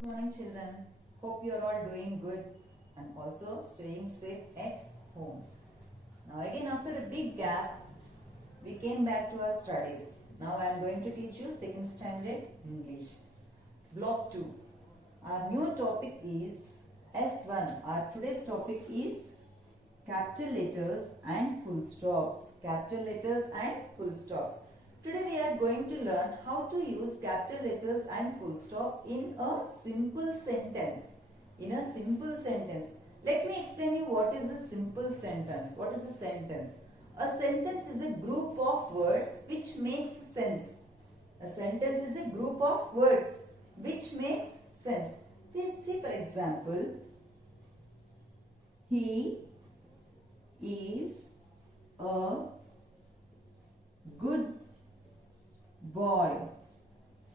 Good morning children. Hope you are all doing good and also staying safe at home. Now again after a big gap we came back to our studies. Now I am going to teach you 2nd standard English. Block 2. Our new topic is S1. Our today's topic is capital letters and full stops. Capital letters and full stops. Today we are going to learn how to use capital letters and full stops in a simple sentence. Let me explain you what is a simple sentence. What is a sentence? A sentence is a group of words which makes sense. A sentence is a group of words which makes sense. Let's see for example, he is a good boy.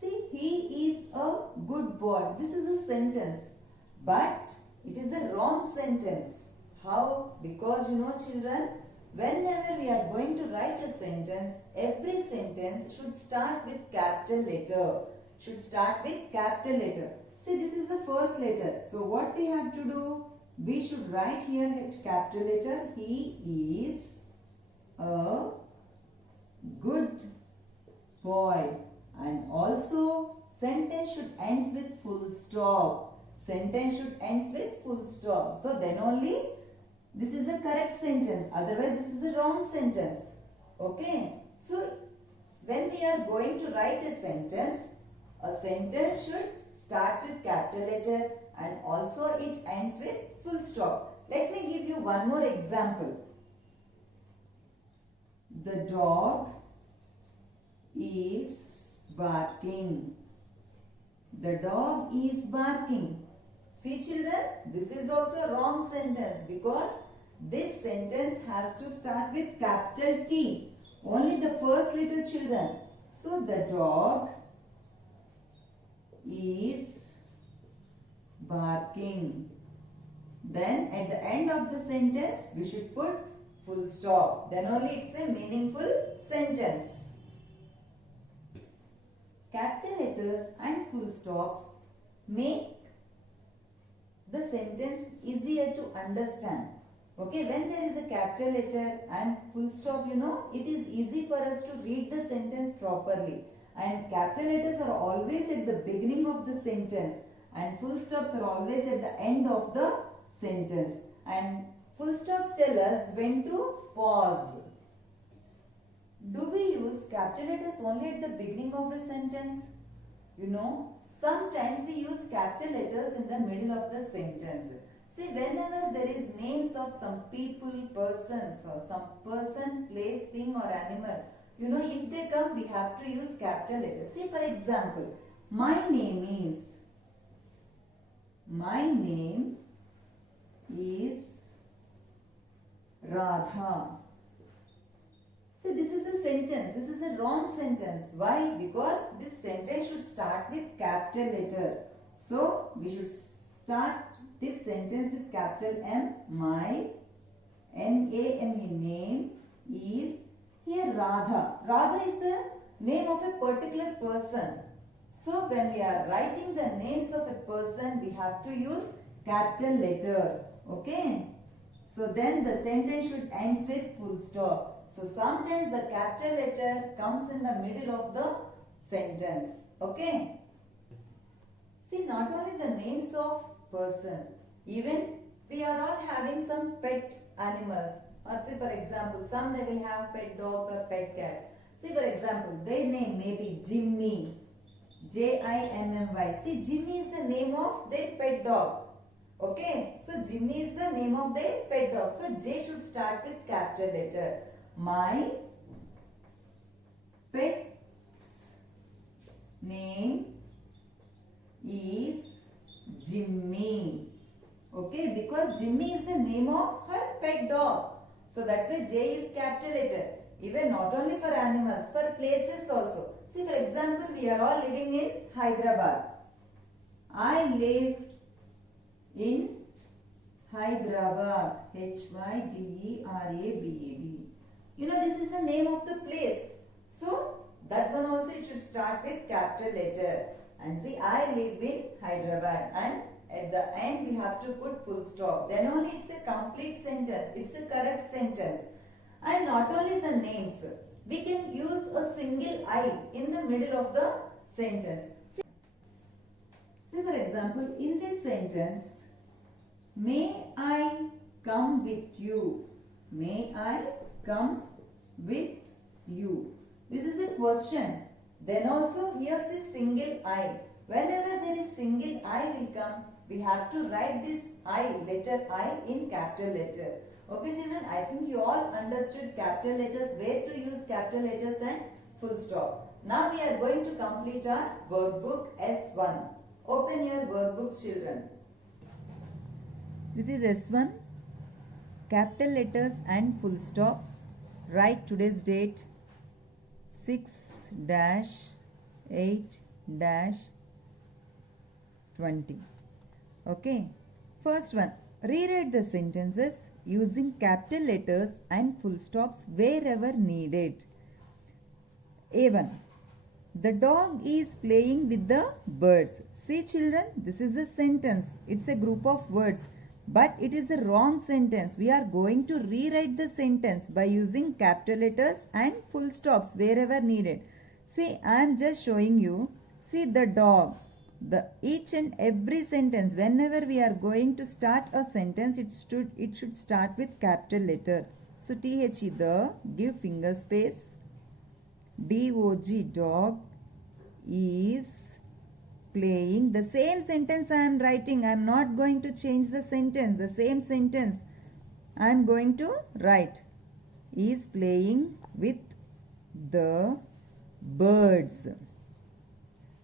See, he is a good boy. This is a sentence, but it is a wrong sentence. How? Because you know children, whenever we are going to write a sentence, every sentence should start with capital letter. See, this is the first letter. So what we have to do? We should write here capital letter. He is a good boy, and also sentence should ends with full stop. So then only this is a correct sentence, otherwise this is a wrong sentence. Okay, so when we are going to write a sentence should starts with capital letter and also it ends with full stop. Let me give you one more example. The dog is barking. The dog is barking. See children, this is also a wrong sentence because this sentence has to start with capital T. Only the first letter children. So the dog is barking. Then at the end of the sentence we should put full stop. Then only it's a meaningful sentence. Capital letters and full stops make the sentence easier to understand. Okay, when there is a capital letter and full stop, you know, it is easy for us to read the sentence properly. And capital letters are always at the beginning of the sentence and full stops are always at the end of the sentence. And full stops tell us when to pause. Do we use capital letters only at the beginning of a sentence? You know, sometimes we use capital letters in the middle of the sentence. See, whenever there is names of some people, persons or some person, place, thing or animal, you know, if they come, we have to use capital letters. See, for example, my name is Radha. See, this is a sentence. This is a wrong sentence. Why? Because this sentence should start with capital letter. So, we should start this sentence with capital M. My, N-A-M-E, name is here Radha. Radha is the name of a particular person. So, when we are writing the names of a person, we have to use capital letter. Okay. So, then the sentence should ends with full stop. So, sometimes the capital letter comes in the middle of the sentence. Okay. See, not only the names of person, even we are all having some pet animals. Or say for example, some they will have pet dogs or pet cats. See for example, their name may be Jimmy. J-I-M-M-Y. See, Jimmy is the name of their pet dog. Okay. So, Jimmy is the name of their pet dog. So, J should start with capital letter. My pet's name is Jimmy. Okay, because Jimmy is the name of her pet dog. So that's why J is capital letter. Even not only for animals, for places also. See, for example, we are all living in Hyderabad. I live in Hyderabad. H-Y-D-E-R-A-B-A-D. You know, this is the name of the place. So, that one also it should start with capital letter. And see, I live in Hyderabad, and at the end we have to put full stop. Then only it's a complete sentence. It's a correct sentence. And not only the names, we can use a single I in the middle of the sentence. See for example, in this sentence, may I come with you? May I come with you? This is a question. Then also here is single I. Whenever there is single I will come, we have to write this I, letter I in capital letter. Okay children, I think you all understood capital letters, where to use capital letters and full stop. Now we are going to complete our workbook S1. Open your workbooks children. This is S1. Capital letters and full stops. Write today's date 6-8-20. Okay. First one. Rewrite the sentences using capital letters and full stops wherever needed. A1. The dog is playing with the birds. See children, this is a sentence. It's a group of words. But it is a wrong sentence. We are going to rewrite the sentence by using capital letters and full stops wherever needed. See, I am just showing you. See the dog. Each and every sentence, whenever we are going to start a sentence, it should start with capital letter. So THE, the, give finger space. DOG, dog, is playing. The same sentence I am writing. I am not going to change the sentence. The same sentence I am going to write. Is playing with the birds.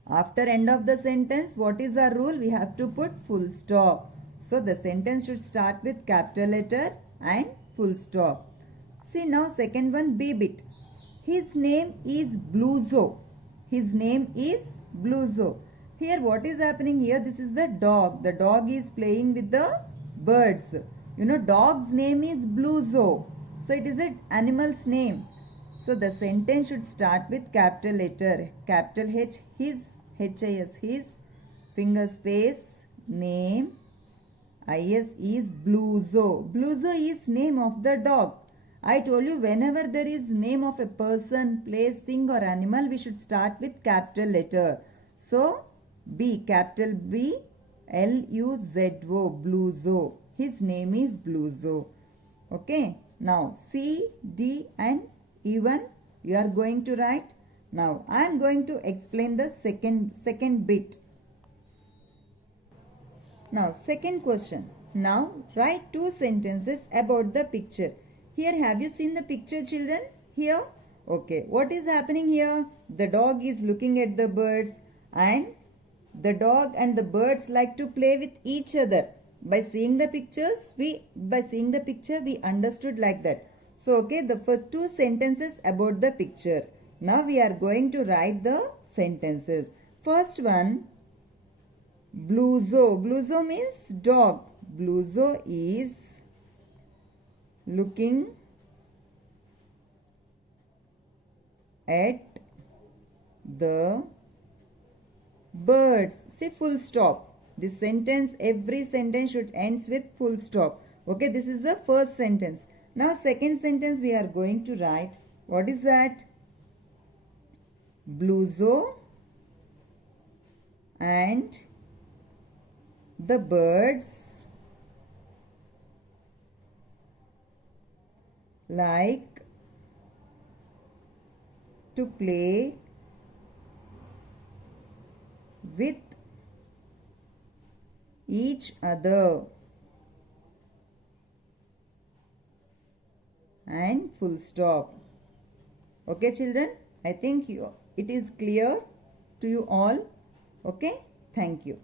After end of the sentence, what is our rule? We have to put full stop. So the sentence should start with capital letter and full stop. See now second one, B bit. His name is Bluzo. His name is Bluzo. Here what is happening here? This is the dog. The dog is playing with the birds. You know, dog's name is Bluzo. So it is an animal's name. So the sentence should start with capital letter. Capital H, his, H-I-S, his, finger space, name, I-S is Bluzo. Bluzo is name of the dog. I told you whenever there is name of a person, place, thing or animal, we should start with capital letter. So, B, capital B, L-U-Z-O, Bluzo. His name is Bluzo. Okay. Now, C, D and E1 you are going to write. Now, I am going to explain the second bit. Now, second question. Now, write two sentences about the picture. Here, have you seen the picture, children? Here? Okay. What is happening here? The dog is looking at the birds and the dog and the birds like to play with each other. By seeing the pictures, we understood like that. So, okay, the first two sentences about the picture. Now, we are going to write the sentences. First one, Bluzo. Bluzo means dog. Bluzo is looking at the birds. See, full stop. This sentence, every sentence should ends with full stop. Okay, this is the first sentence. Now, second sentence we are going to write. What is that? Bluzo and the birds like to play with each other. And full stop. Okay children, I think it is clear to you all. Okay, thank you.